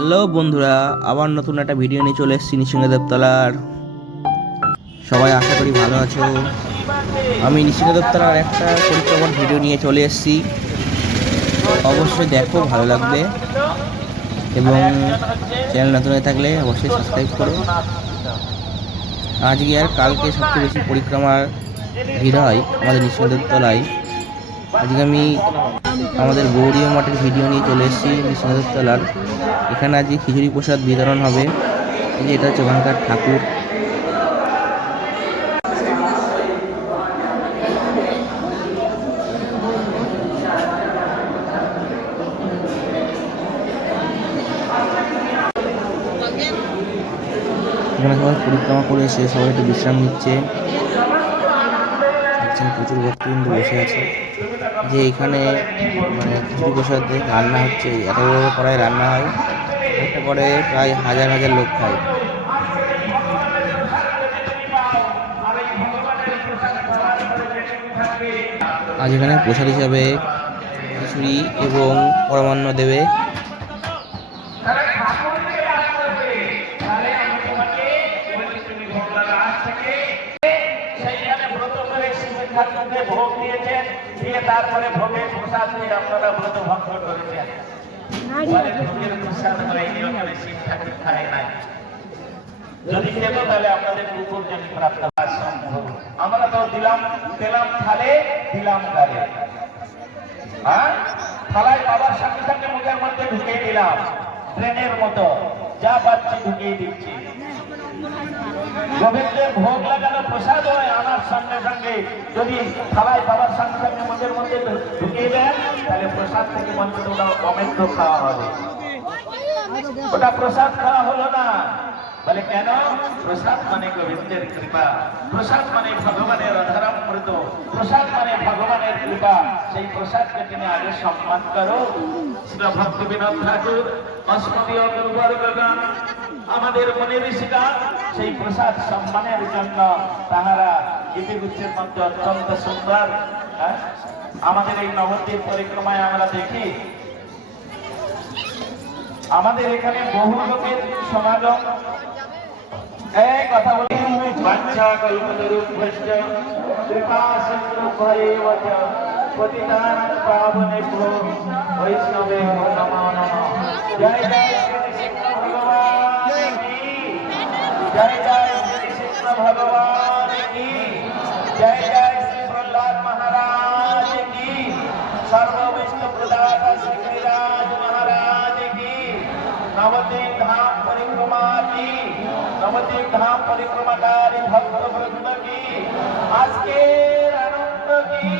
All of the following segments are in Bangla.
হ্যালো বন্ধুরা, আবার নতুন একটা ভিডিও নিয়ে চলে এসেছি নৃসিংহদেবতলার। সবাই আশা করি ভালো আছো। আমি নৃসিংহদেবতলার একটা পরিক্রমার ভিডিও নিয়ে চলে এসেছি, অবশ্যই দেখো, ভালো লাগবে। এবং চ্যানেল নতুন হয়ে থাকলে অবশ্যই সাবস্ক্রাইব করো। আজকে আর কালকে সবচেয়ে বেশি পরিক্রমার ভিড় হয় আমাদের নৃসিংহদেবতলায়। আজকে আমি আমাদের গৌরীয় মঠের ভিডিও নিয়ে চলে এসেছি নৃসিংহদেবতলার। এখানে আজকে খিচুড়ি প্রসাদ বিতরণ হবে। এই যে এটা হচ্ছে ওখানকার ঠাকুর। এখানে সবাই পরিক্রমা করে এসে সবাই একটু বিশ্রাম নিচ্ছে। দেখছেন প্রচুর ভক্তবৃন্দ বসে আছে। যে এখানে মানে খিচুড়ি প্রসাদে রান্না হচ্ছে, এত বড় কড়াই রান্না হয়, একটা করে প্রায় হাজার হাজার লোক খায়। আজ এখানে প্রসাদ হিসাবে খিচুড়ি এবং পরমান্ন দেবে। ভোগ দিয়েছেন, দিয়ে তারপরে ভোগের প্রসাদ দিয়ে আপনারা ব্রত ভঙ্গ করেছেন। ভোগের প্রসাদ হয়নি, ওখানে শিব ঠাকুর খায় নাই। যদি খেত তাহলে আপনাদের উপর যদি প্রাপ্ত হওয়া সম্ভব। আমরা তো দিলাম থালে, দিলাম গালে। হ্যাঁ, থালায় বাবার সঙ্গে সঙ্গে মুখের মধ্যে ঢুকিয়ে দিলাম, ট্রেনের মতো যা পাচ্ছি ঢুকিয়ে দিচ্ছি। গোবিন্দের ভোগ লাগানো প্রসাদ হয়, আমার সঙ্গে সঙ্গে যদি থালায় বাবার সঙ্গে সঙ্গে মুখের মধ্যে ঢুকিয়ে দেন, তাহলে প্রসাদ থেকে বঞ্চিত ওটা অমেন্দ্র খাওয়া হবে, ওটা প্রসাদ খাওয়া হলো না। বলে কেন? প্রসাদ মানে গোবিন্দের কৃপা, প্রসাদ মানে ভগবানের অধরামৃত, প্রসাদ মানে ভগবানের কৃপা। সেই প্রসাদকে তিনি আগে সম্মান করো। শ্রী ভক্ত বিনোদ ঠাকুর অস্মদীয় গুরুবর্গগণ, আমাদের মনে ঋষিরা সেই প্রসাদ সম্মানের জন্য তাহারা গীতিগুচ্ছের মধ্যে অত্যন্ত সুন্দর। আমাদের এই নবদ্বীপ পরিক্রমায় আমরা দেখি, আমাদের এখানে বহু লোকের সমাগম। এই কথা বলি, বাঞ্ছা কল্পতরুভ্যশ্চ কৃপা সিন্ধুভ্যেব চ পতিতানাং পাবনেভ্যো বৈষ্ণবেভ্যো নমো নমঃ। জয় জয় শ্রী কৃষ্ণ ভগবান কি, জয় জয় শ্রী কৃষ্ণ ভগবান কি, জয় জয় শ্রী প্রহ্লাদ মহারাজ কি, সর্ব বিষ্ণু প্রদাতা শ্রী गिरिराज महाराज की, नवद्वीप धाम परिक्रमा की, नवद्वीप धाम परिक्रमाकारी भक्त वृंद की, आज के आनंद की।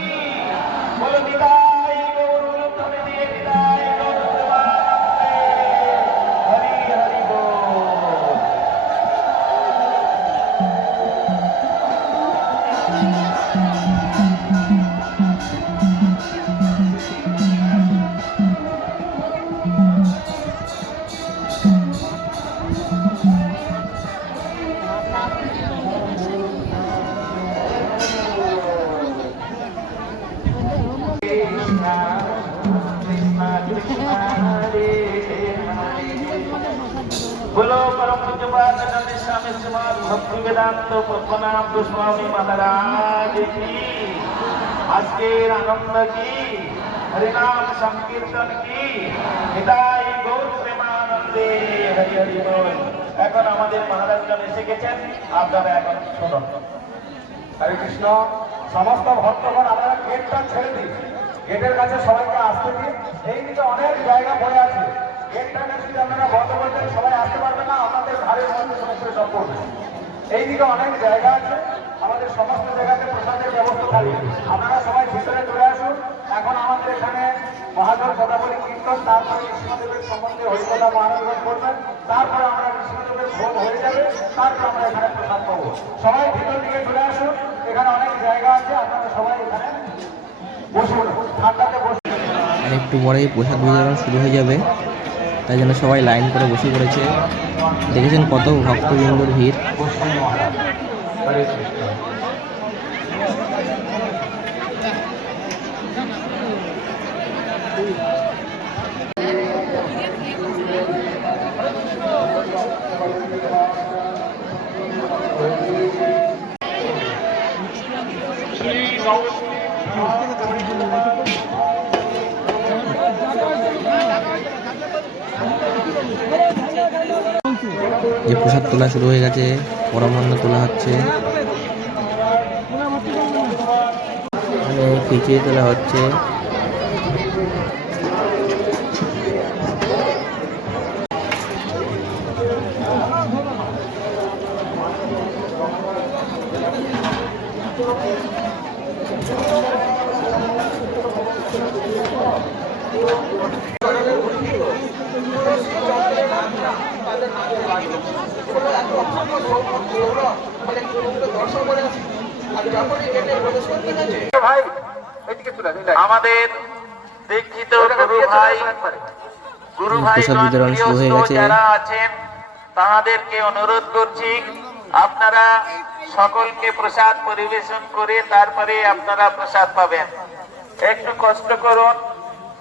बोलो निताय गौर तुम्हें दिए, निताय गौर प्रेमानंदे। हरि हरि बोल। बोलो परम पूज्यपाद नंद स्वामी श्रीमद भक्ति वेदांत पद्मनाभ गोस्वामी महाराज की, आज के आनंद की, हरिनाम संकीर्तन की, निताय गौर प्रेमानंदे। हरि हरि बोल। এখন আমাদের মহারাজগণ এসে গেছেন, আপনারা এখন শুনুন। হরে কৃষ্ণ। সমস্ত ভক্তগণ আপনারা গেটটা ছেড়ে দিন, গেটের কাছে সবাইকে আসতে দিন। এই দিকে অনেক জায়গা পড়ে আছে, গেটটাকে যদি আপনারা বন্ধ করে দেন সবাই আসতে পারবে না, আপনাদের ঘরের মধ্যে সমস্ত সব করবে। এইদিকে অনেক জায়গা আছে, আমাদের সমস্ত জায়গাতে প্রসাদের ব্যবস্থা থাকবে, আপনারা সবাই ভিতরে চলে আসুন। এখন আমাদের এখানে মহাজন পদাবলী কীর্তন, তারপরে নৃসিংহদেবের সম্বন্ধে হরিকথা মহারাজন করবেন, তারপরে আমরা নৃসিংহদেবের ভোগ হয়ে যাবে, তারপরে আমরা এখানে প্রসাদ পাবো। সবাই ভিতর দিকে চলে আসুন, এখানে অনেক জায়গা আছে, আপনারা সবাই এখানে বসুন, ঠান্ডাতে বসুন। আর একটু পরেই প্রসাদ বিতরণ শুরু হয়ে যাবে, তাই জন্য সবাই লাইন করে বসে পড়েছে। দেখেছেন কত ভক্তবৃন্দর ভিড়। যে প্রসাদ তোলা শুরু হয়ে গেছে, পরমান্ন তোলা হচ্ছে, খিচুড়ি তোলা হচ্ছে। আমাদের দীক্ষিত গুরু ভাই প্রসাদ বিতরণ শুরু হয়ে গেছে। যারা আছেন তাদেরকে অনুরোধ করছি, আপনারা সকলকে প্রসাদ পরিবেশন করে তারপরে আপনারা প্রসাদ পাবেন। একটু কষ্ট করুন,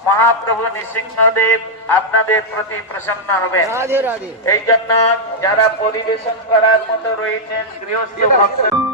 মহাপ্রভু নৃসিংহদেব আপনাদের প্রতি প্রসন্ন হবেন। এই জন্য যারা পরিবেশন করার মতো রয়েছেন গৃহস্থ ভক্ত